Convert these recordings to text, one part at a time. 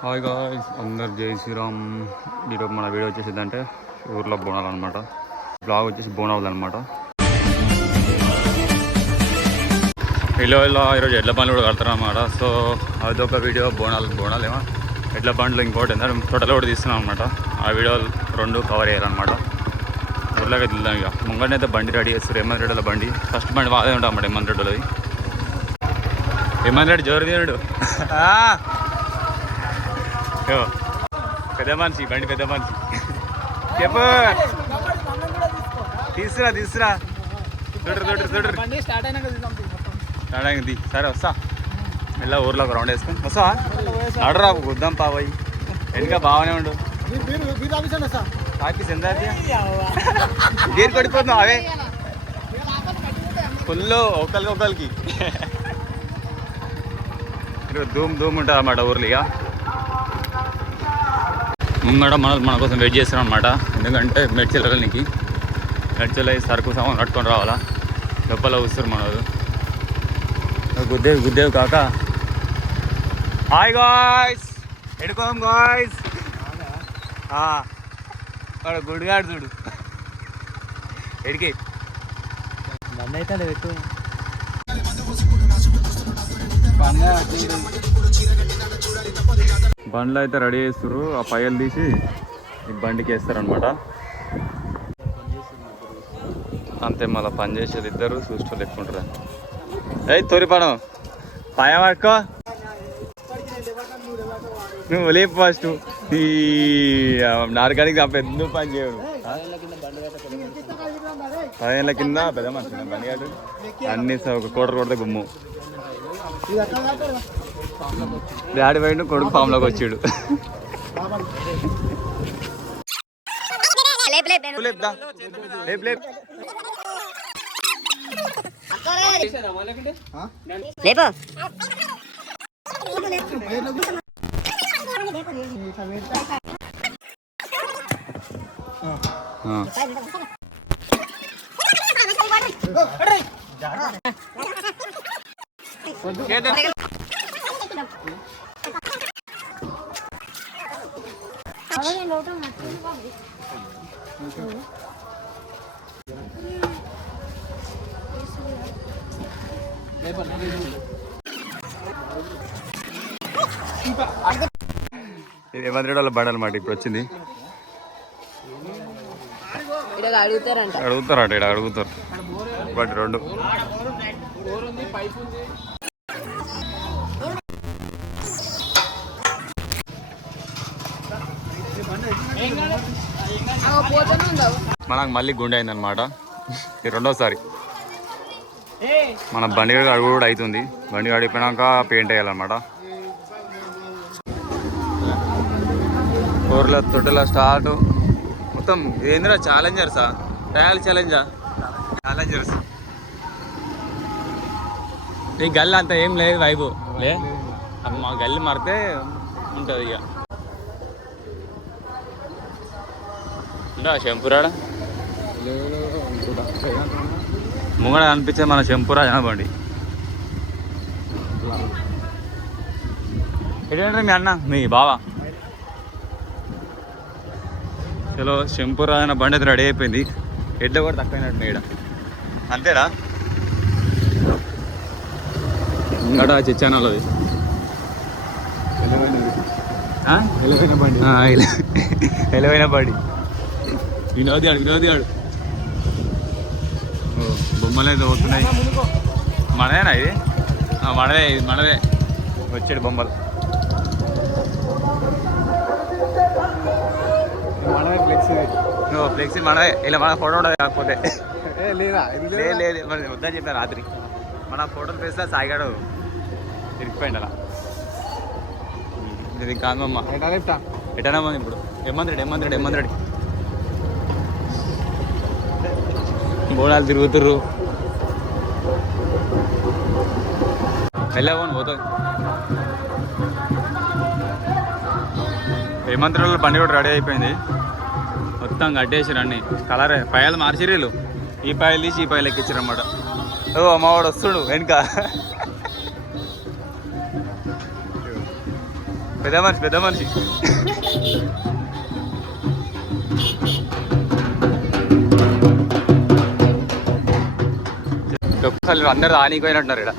Hi guys, అందరు జై శ్రీరామ్. ఈరోజు మన వీడియో వచ్చేసి అంటే ఊర్లో బోనాలు అనమాట. బ్లాగ్ వచ్చేసి బోనాలు అనమాట. ఇలా ఈరోజు ఎడ్ల బండ్లు కూడా కడతారు అన్నమాట. సో అదొక వీడియో. బోనాలు ఏమో ఎడ్ల బండ్లు ఇంకోటి ఏంటంటే తొట్టలు కూడా తీస్తున్నాం అనమాట. ఆ వీడియోలు రెండు కవర్ చేయాలన్నమాట. ఊర్లోకి వెళ్దాం. ఇక ముంగడనైతే బండి రెడీ చేస్తారు. హేమంత్ రెడ్డి బండి ఫస్ట్ బండి వాదే ఉంటాం అన్నమాట. హేమంత్ రెడ్డిది. హేమంత్ రెడ్డి జోరు తీయడు. పెద్ద మనిషి బండి, పెద్ద మనిషి. చెప్పు, తీసురా చూడరు స్టార్ట్ అయింది. సరే వస్తా. ఇలా ఊర్లోకి రౌండ్ వేసుకొని వస్తా. నడరా గుద్దాం పావయ్యి. వెనుక బాగానే ఉండు. తాకి ఎంత గీరు కొడిపోతున్నావు. అవే ఫుల్ ఒకరికి ధూమ్ ఉంటుంది అన్నమాట ఊర్లో. ఇక ముంగడ మన కోసం వెయిట్ చేస్తున్నాం అనమాట. ఎందుకంటే మెడ్చెల్ వెళ్ళడానికి మెడ్చెల్ అయ్యి సరుకు సామాన్ కట్టుకొని రావాలా. లోపల వస్తారు మనోడు. గుద్దేవి కాక. హాయ్ గాయ్స్, ఎడుకోం గాయ్స్. వాడు గుడిగాడు చూడు. ఎడికి బండి అయితే పెట్టు. బండ్లు అయితే రెడీ చేస్తారు. ఆ పైలు తీసి ఈ బండికి వేస్తారనమాట. అంతే, మళ్ళీ పని చేసేది ఇద్దరు చూసుకోవాలి ఎక్కుంటారు. తొలి పను పాయ పట్టుకో. నువ్వు లేపు ఫస్ట్. ఈ నారగానికి పెద్ద పని చేయడు. 10 ఏళ్ళ కింద పెద్ద మనిషి బండి కాదు. అన్ని ఒక కోటర్ కొడితే గుమ్ము. డాడీ పోయిండు, కొడుకు ఫామ్లోకి వచ్చాడు. ఇది హేమంత్ రెడ్డి బండి అనమాట. ఇప్పుడు వచ్చింది. అడుగుతారట ఇక్కడ అడుగుతారు. బట్ రెండు మనకు మళ్ళీ గుండె అయిందనమాట. ఇది రెండోసారి. మన బండి అడుగు కూడా అవుతుంది. బండి అడిగిపోయినాక పెయింట్ వేయాలన్నమాట. ఊర్లో తొట్టెల స్టార్ట్ మొత్తం. ఏందిరా ఛాలెంజర్సా? Trial Challengers. ఈ గల్లి అంత ఏం లేదు వైబు లే. మా గల్లి మారితే ఉంటుంది. ఇక ఉందా శంపురాడ ముంగడ అనిపించే మన శంపురాజ బండి. ఏంటంటే మీ అన్న, మీ బావ. చలో, శంపురాజన బండి అయితే రెడీ అయిపోయింది. ఎడ్ల కూడా తక్కువైనట్టు మేడ. అంతేరా ఇంకట చిచ్చానది ఎలవైన బండి. వినోది ఆడు బొమ్మలు అయితే వస్తున్నాయి. మనదేనా ఇది? మనదే వచ్చాడు బొమ్మలు. ఫ్లెక్సీ మనదే. ఇలా మన ఫోటో ఉండదు. కాకపోతే లేదు మరి వద్దని చెప్పాను రాత్రి. మన ఫోటోలు పేస్తే సాయిగాడు ఇరికిపోయింది అలా. ఇది కాదమ్మా ఎటనా ఇప్పుడు. హేమంత్ రెడ్డి బోనాలు తిరుగుతుర్రు. వెళ్ళాను పోతుంది. హేమంత్ రెడ్డి బండి కూడా రెడీ అయిపోయింది. మొత్తం కట్టేసారు అన్ని. కలర్ పాయలు మార్చిరీలు. ఈ పాయలు తీసి ఈ పాయలు ఎక్కించారు అన్నమాట. అమ్మవాడు వస్తుడు వెనుక. పెద్ద మనిషి ఒక్కసారి అందరు రానిపోయినట్టున్నారు ఇక్కడ.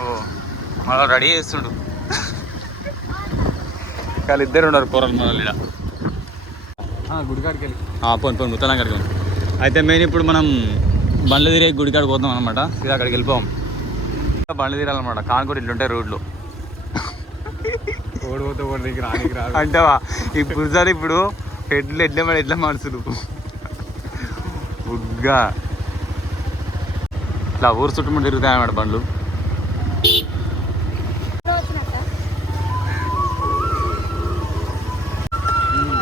ఓ మళ్ళీ రెడీ చేస్తుండు. వాళ్ళిద్దరు ఉన్నారు పొరలు మనల్ని ఇక్కడ. గుడికాడికి వెళ్ళి పోను ముత్తలం కాడికి. అయితే మెయిన్ ఇప్పుడు మనం బండ్లు తిరిగి గుడికాడికి పోతాం అనమాట. ఇది అక్కడికి వెళ్ళిపోం. బండ్లు తీరాలన్నమాట. కానుకోటి ఇట్లుంటాయి రోడ్లు. ఓడిపోతే ఓడి దగ్గర రానికి రాదు అంటావా? ఇప్పుడు సార్ ఇప్పుడు ఎడ్ల మనుషులు బుగ్గా ఇట్లా ఊరు చుట్టుముట్టు తిరుగుతాయి అన్నమాట బండ్లు.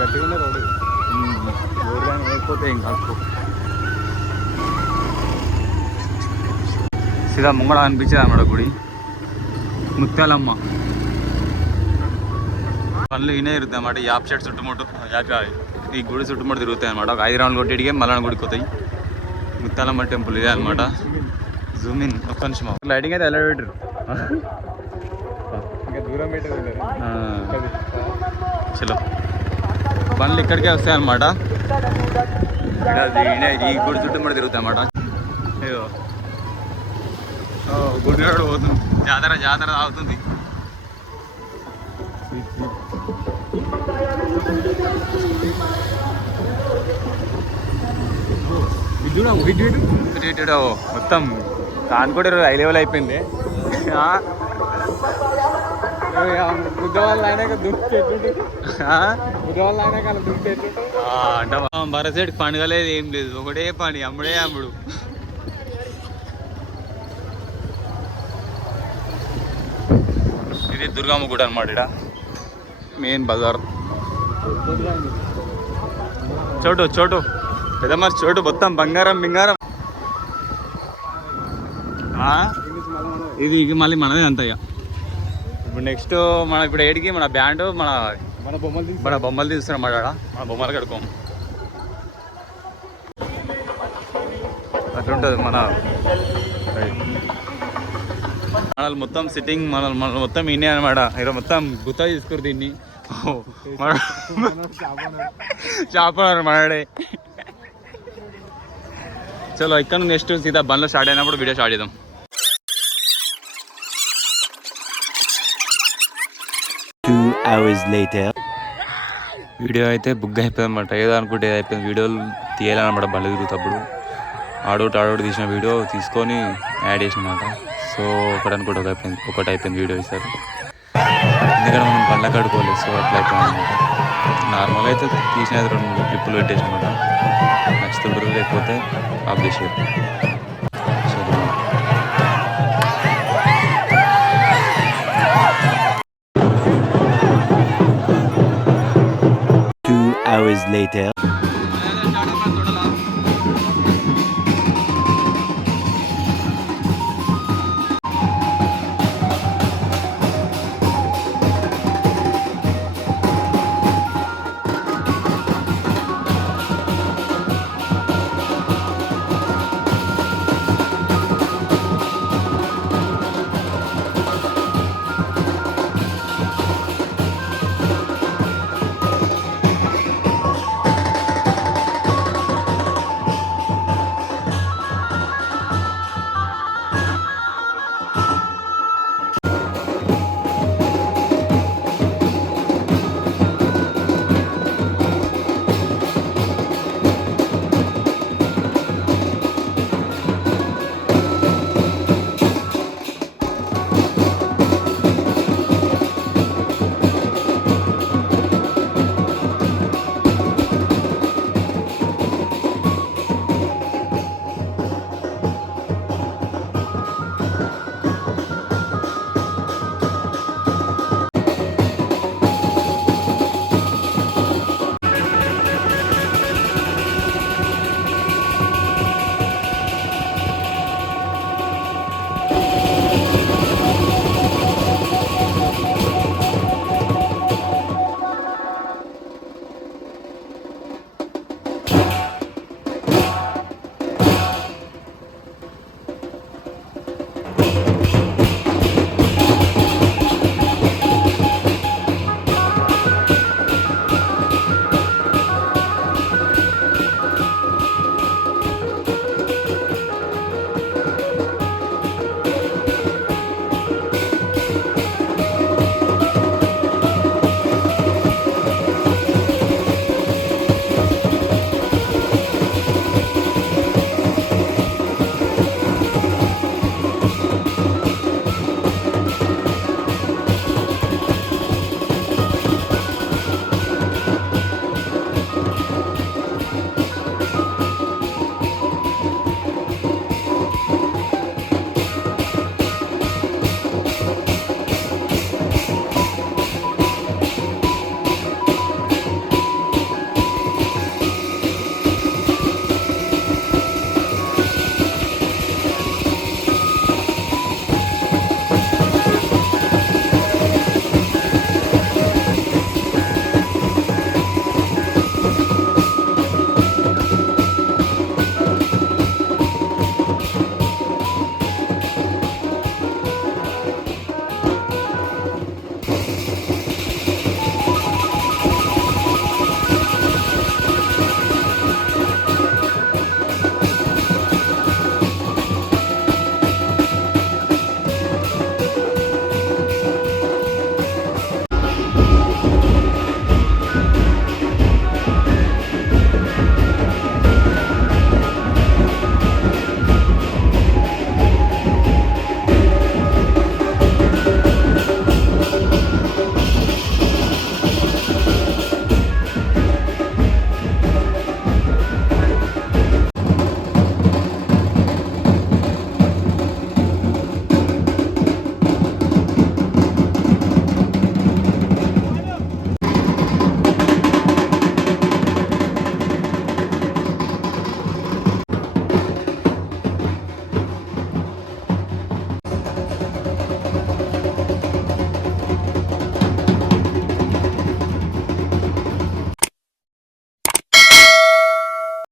గట్టిగా ఉన్న రోడ్డు అయిపోతే ఏం కాదు. సీదా ముంగడ అనిపించేది అన్నమాట గుడి. ముత్యాలమ్మ పనులు ఈయనే తిరుగుతాయి అన్నమాట. యాప్ షెడ్ చుట్టుముట్టు ఈ గుడి చుట్టుముట్టు తిరుగుతాయి అనమాట. ఒక 5 రౌండ్లు కొట్టేటికే మళ్ళా గుడికి పోతాయి. ముత్యాలమ్మ టెంపుల్ ఇదే అనమాట. జూమ్ ఇన్ ఒక్క నిమిషం. లైటింగ్ అయితే ఎలా పెట్టారు. ఇంకా దూరం పెట్టేది చలో పనులు ఇక్కడికే వస్తాయి అనమాట. ఈ గుడి చుట్టుముట్టు తిరుగుతాయి అన్నమాట. అయ్యో గుడి కూడా పోతుంది. జాతర అవుతుంది. మొత్తం కానుకోటి హై లెవెల్ అయిపోయింది. బుద్ధవాళ్ళు అయినాక దుక్కి బుద్ధవాళ్ళు అయినాక అలా దుక్కి అంటే భరత్ సైడ్ పండుగ లేదు, ఏం లేదు. ఒకటే పని అమ్ముడే అమ్ముడు. ఇది దుర్గమ్మ గుడి అనమాట. ఇక్కడ మెయిన్ బజార్. చోటు పెద్ద మరి చోటు మొత్తం బంగారం. ఇది మళ్ళీ మనదే అంత. ఇక ఇప్పుడు నెక్స్ట్ మన ఇప్పుడు ఏడికి మన బ్యాండ్ మన బొమ్మలు తీస్తున్నాం అన్నమాట. మన బొమ్మలు కడుకోం. అట్లుంటుంది మన మొత్తం సిట్టింగ్. మన మొత్తం ఇన్నే అనమాట. ఈరోజు మొత్తం గుత్తా తీసుకురు దీన్ని. చేపన్నారు మనడే. చలో ఇక్కడ నెక్స్ట్ సీదా బండ్లో స్టార్ట్ అయినప్పుడు వీడియో స్టార్ట్ చేద్దాం. వీడియో అయితే బుక్ అయిపోయింది అనమాట. ఏదో అనుకుంటే ఏదో అయిపోయింది. వీడియోలు తీయాలన్నమాట బండ్లు తిరుగుతప్పుడు. ఆడోటి తీసిన వీడియో తీసుకొని యాడ్ చేసిన అనమాట. సో ఒకటి అయిపోయింది వీడియో ఈసారి. ఎందుకంటే మనం బండ్ల కడుకోలేదు. సో అట్లా అయిపోయింది అనమాట. నార్మల్గా అయితే తీసిన 2 క్లిప్పులు పెట్టేసి అనమాట. నచ్చుతుంటారు, లేకపోతే ఆఫ్ చేసేది. Hours later.